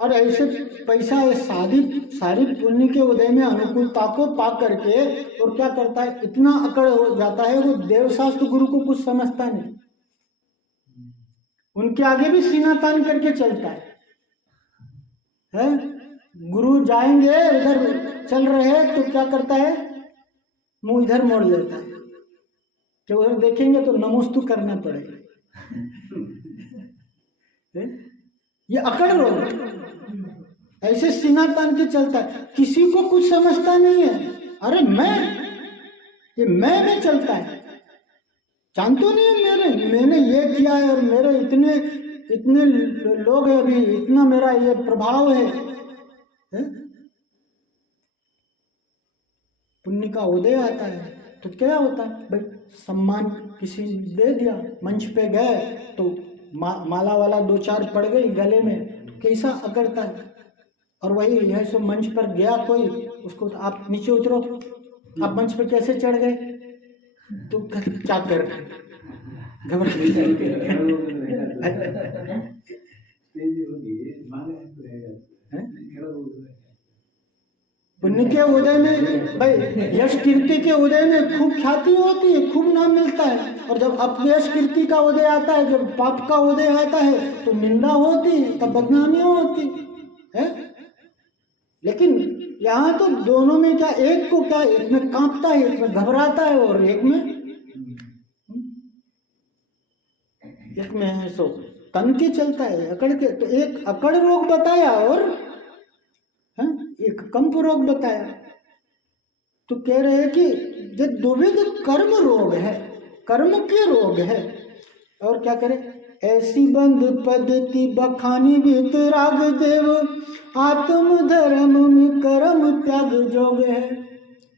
और ऐसे पैसा है, सारी पुण्य के उदय में अनुकूलता को पा करके और क्या करता है, इतना अकड़ हो जाता है, वो देवशास्त्र गुरु को कुछ समझता नहीं, उनके आगे भी सीना तान करके चलता है। गुरु जाएंगे उधर चल रहे हैं तो क्या करता है, मुंह इधर मोड़ लेता है कि उधर देखेंगे तो नमोस्तु करना पड़ेगा। ये अकड़ रोग, ऐसे सीना तान के चलता है, किसी को कुछ समझता नहीं है। अरे ये मैं में चलता है, जानते नहीं है मैंने ये किया है और मेरे इतने लोग हैं, अभी इतना मेरा ये प्रभाव है। पुण्य का उदय आता है तो क्या होता है भाई, सम्मान किसी दे दिया, मंच पे गए तो माला वाला 2-4 पड़ गई गले में, तो कैसा अकड़ता है। और वही है सो मंच पर गया कोई, उसको तो आप नीचे उतरो, आप मंच पे कैसे चढ़ गए, तो क्या कर घबरा पुण्य के उदय में भाई यश कीर्ति के उदय में खूब ख्याति होती है, खूब नाम मिलता है, और जब अपयश कीर्ति का उदय आता है, जब पाप का उदय आता है तो निंदा होती है, तब बदनामियां होती है। लेकिन यहाँ तो दोनों में क्या, एक को क्या, एक में कांपता है, एक में घबराता है, और एक में है सो तन के चलता है, अकड़ के। तो एक अकड़ रोग बताया और एक कंप रोग बताया। तो कह रहे हैं कि ये द्विविध कर्म रोग है, कर्म के रोग है। और क्या करे, ऐसी बंद पद्धति बखानी वितराग देव, आत्म धर्म में कर्म त्याग जोग है।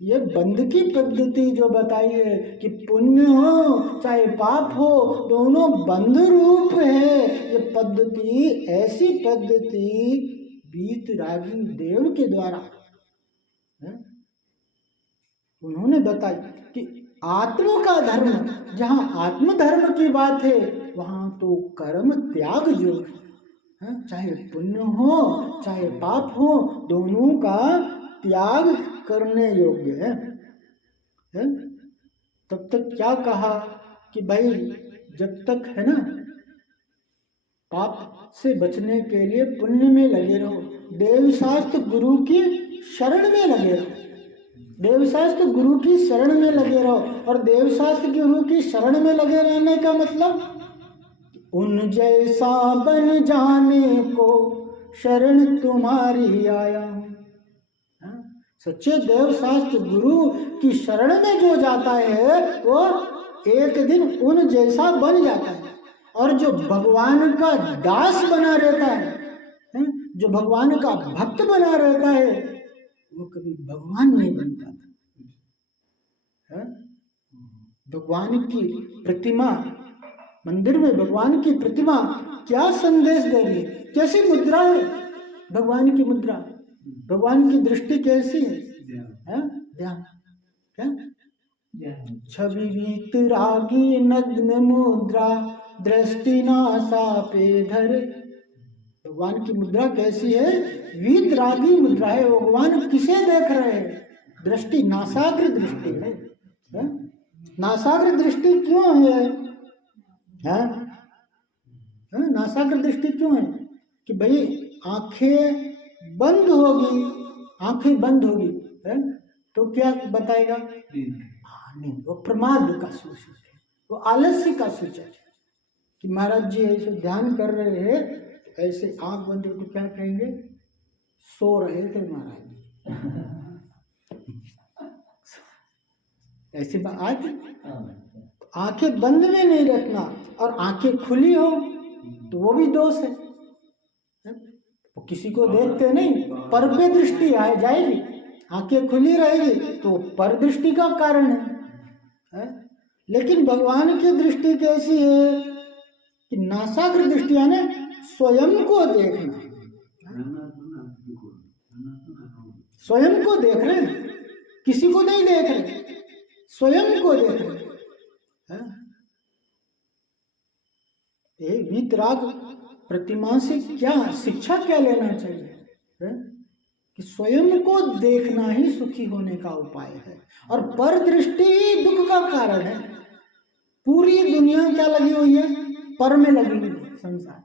ये बंद की पद्धति जो बताई है कि पुण्य हो चाहे पाप हो, दोनों बंध रूप है। ये पद्धति, ऐसी पद्धति वीतरागी देव के द्वारा उन्होंने बताई कि आत्म का धर्म, जहाँ आत्म धर्म की बात है वहाँ तो कर्म त्याग योग है। चाहे पुण्य हो चाहे पाप हो, दोनों का त्याग करने योग्य है। तब तक क्या कहा कि भाई जब तक है ना पाप से बचने के लिए पुण्य में लगे रहो, देवशास्त्र गुरु की शरण में लगे रहो, देवशास्त्र गुरु की शरण में लगे रहो। और देवशास्त्र गुरु की शरण में लगे रहने का मतलब उन जैसा बन जाने को शरण तुम्हारी आया हूं। सच्चे देवशास्त्र गुरु की शरण में जो जाता है वो एक दिन उन जैसा बन जाता है। और जो भगवान का दास बना रहता है, जो भगवान का भक्त बना रहता है, वो कभी भगवान नहीं बन पाता। भगवान की प्रतिमा, मंदिर में भगवान की प्रतिमा क्या संदेश दे रही है, कैसी मुद्रा है भगवान की मुद्रा, भगवान की दृष्टि कैसी है, ध्यान क्या, छवि वीतरागी नग्न मुद्रा दृष्टि नासा पे धरे। भगवान की मुद्रा कैसी है, वीतरागी मुद्रा है। भगवान किसे देख रहे हैं, दृष्टि नासाग्र दृष्टि है। नासाग्र दृष्टि क्यों है, नासाग्र दृष्टि क्यों है कि भाई आंखें बंद होगी, आंखें बंद होगी तो क्या बताएगा, नहीं, वो प्रमाद का सूचक है, वो आलस्य का सूचक है कि महाराज जी ऐसे ध्यान कर रहे हैं, ऐसे आंख बंद हो तो क्या कहेंगे, सो रहे थे महाराज जी। ऐसी बात, आंखें बंद में नहीं रखना और आंखें खुली हो तो वो भी दोष है। वो किसी को देखते नहीं, पर पे दृष्टि आ जाएगी, आंखें खुली रहेगी तो पर दृष्टि का कारण है। लेकिन भगवान की दृष्टि कैसी है कि नासाग्र दृष्टि, यानी स्वयं को देखना, स्वयं को देख रहे हैं, किसी को नहीं देख रहे, स्वयं को देख रहे। वीतराग प्रतिमा से क्या शिक्षा, क्या लेना चाहिए कि स्वयं को देखना ही सुखी होने का उपाय है, और पर दृष्टि ही दुख का कारण है। पूरी दुनिया क्या लगी हुई है, पर में लगी हुई है संसार।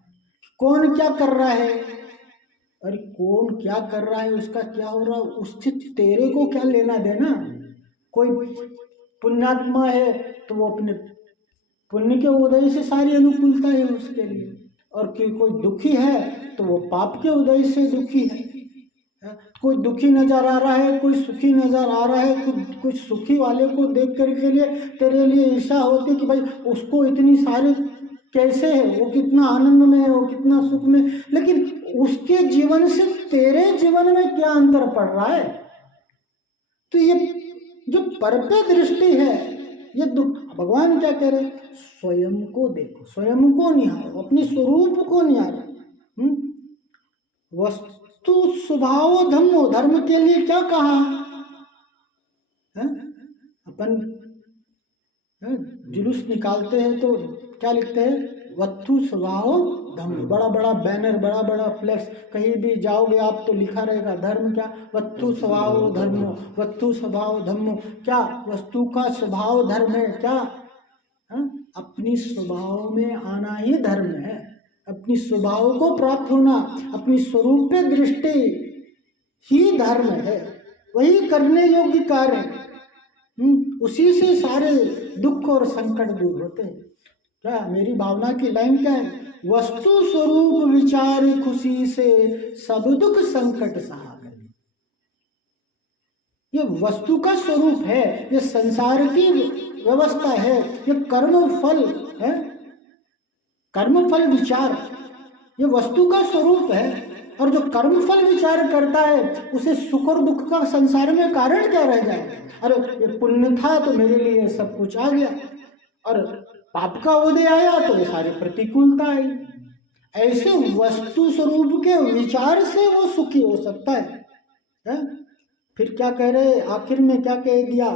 कौन क्या कर रहा है, अरे कौन क्या कर रहा है, उसका क्या हो रहा है, उससे तेरे को क्या लेना देना। कोई पुण्यात्मा है तो वो अपने पुण्य के उदय से सारी अनुकूलता है उसके लिए, और कोई दुखी है तो वो पाप के उदय से दुखी है। कोई दुखी नजर आ रहा है, कोई सुखी नजर आ रहा है, कुछ सुखी वाले को देख कर के लिए तेरे लिए ईर्ष्या होती कि भाई उसको इतनी सारी कैसे है, वो कितना आनंद में है, वो कितना सुख में, लेकिन उसके जीवन से तेरे जीवन में क्या अंतर पड़ रहा है। तो ये जो परपे दृष्टि है ये दुख। भगवान क्या कह रहे, स्वयं को देखो, स्वयं को निहारो, अपने स्वरूप को निहारो। वस्तु स्वभाव धर्मो, धर्म के लिए क्या कहा है? अपन जुलूस निकालते हैं तो क्या लिखते हैं, वस्तु स्वभाव धम्म, बड़ा बड़ा बैनर, बड़ा बड़ा फ्लेक्स, कहीं भी जाओगे आप तो लिखा रहेगा धर्म क्या, वस्तु स्वभाव धर्मो, वस्तु स्वभाव धम्मो, क्या वस्तु का स्वभाव धर्म है क्या? हाँ? अपनी स्वभाव में आना ही धर्म है, अपनी स्वभाव को प्राप्त होना, अपनी स्वरूप पे दृष्टि ही धर्म है, वही करने योग्य कार्य है। उसी से सारे दुख और संकट दूर होते हैं। क्या मेरी भावना की लाइन क्या है? वस्तु स्वरूप विचार खुशी से सब दुख संकट सहा करें। ये वस्तु का स्वरूप है, ये संसार की व्यवस्था है, ये कर्म फल है, कर्म फल विचार ये वस्तु का स्वरूप है। और जो कर्म फल विचार करता है उसे सुख और दुख का संसार में कारण क्या रह जाए? अरे ये पुण्य था तो मेरे लिए सब कुछ आ गया, और पाप का उदय आया तो ये सारी प्रतिकूलता आई। ऐसे वस्तु स्वरूप के विचार से वो सुखी हो सकता है? फिर क्या कह रहे, आखिर में क्या कह दिया?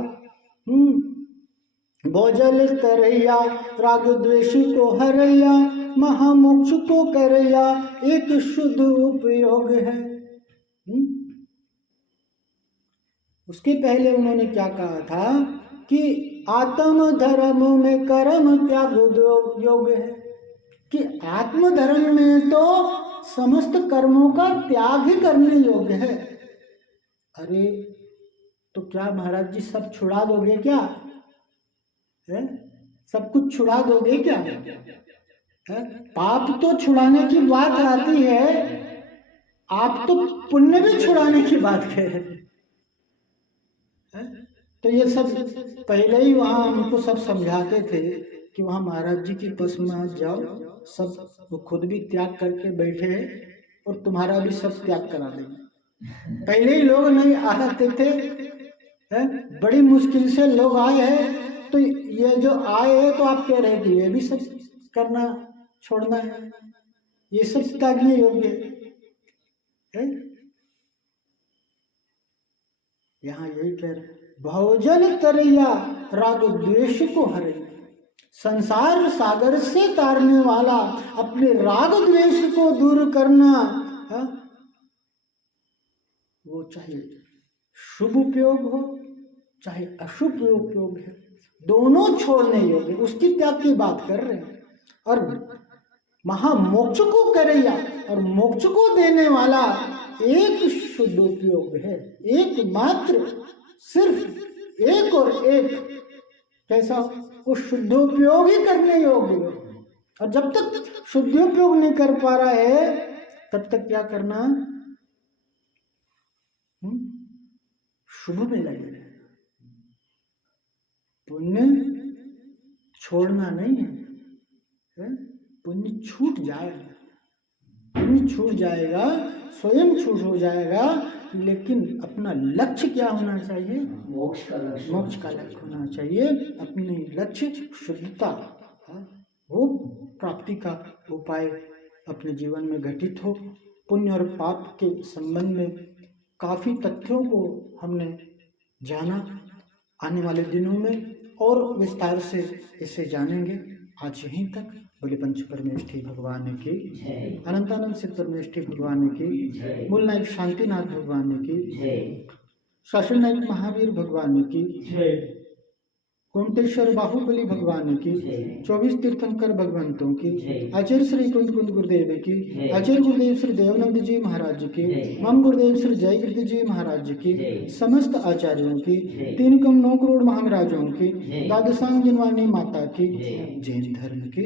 भोजल करैया राग द्वेष को हरैया, महामोक्ष को करैया एक शुद्ध उपयोग है। उसके पहले उन्होंने क्या कहा था कि आत्म धर्म में कर्म त्याग योग है, कि आत्म धर्म में तो समस्त कर्मों का त्याग ही करने योग्य है। अरे तो क्या महाराज जी सब छुड़ा दोगे क्या? है? सब कुछ छुड़ा दोगे क्या? है? पाप तो छुड़ाने की बात आती है, आप तो पुण्य भी छुड़ाने की बात कह रहे हैं। तो ये सब पहले ही वहां हमको सब समझाते थे कि वहां महाराज जी की बस में मत जाओ, सब वो खुद भी त्याग करके बैठे हैं और तुम्हारा भी सब त्याग करा देंगे। पहले ही लोग नहीं आते थे, है? बड़ी मुश्किल से लोग आए हैं, तो ये जो आए हैं तो आप कह रहे हैं कि ये भी सब करना छोड़ना है, ये सब त्यागने योग्य है। यहाँ यही कह रहे, भवजल तरैया राग द्वेष को हरे, संसार सागर से तारने वाला अपने राग द्वेष को दूर करना, हा? वो चाहे शुभ उपयोग हो चाहे अशुभ उपयोग है, दोनों छोड़ने योग्य, उसकी त्याग की बात कर रहे हैं। और महामोक्ष को करैया, और मोक्ष को देने वाला एक शुद्ध उपयोग है, एकमात्र, सिर्फ एक और एक। कैसा? वो शुद्ध उपयोग ही करने योग्य है। और जब तक शुद्ध उपयोग नहीं कर पा रहा है तब तक क्या करना? शुभ में लगे, पुण्य छोड़ना नहीं है। पुण्य छूट जाएगा, पुण्य छूट जाएगा, स्वयं छूट हो जाएगा, लेकिन अपना लक्ष्य क्या होना चाहिए? मोक्ष का लक्ष्य, मोक्ष का लक्ष्य होना चाहिए। अपने लक्ष्य शुद्धता, वो प्राप्ति का उपाय अपने जीवन में घटित हो। पुण्य और पाप के संबंध में काफी तथ्यों को हमने जाना, आने वाले दिनों में और विस्तार से इसे जानेंगे। आज यहीं तक। बोले पंच परमेष्ठी भगवान की, अनंतानंद सिद्ध परमेष्ठी भगवान की, मूल नायक शांतिनाथ भगवान की, शासन नायक महावीर भगवान की, कुंटेश्वर बाहुबली भगवान की, 24 तीर्थंकर भगवंतों की, आचार्य श्री कुंद गुरुदेव की, आचार्य गुरुदेव श्री देवानंद जी महाराज की, मम गुरुदेव श्री जय कीर्ति जी महाराज की, समस्त आचार्यों की, 3,9 करोड़ महाराजों की, द्वादशांग जिनवानी माता की, जैन धर्म की।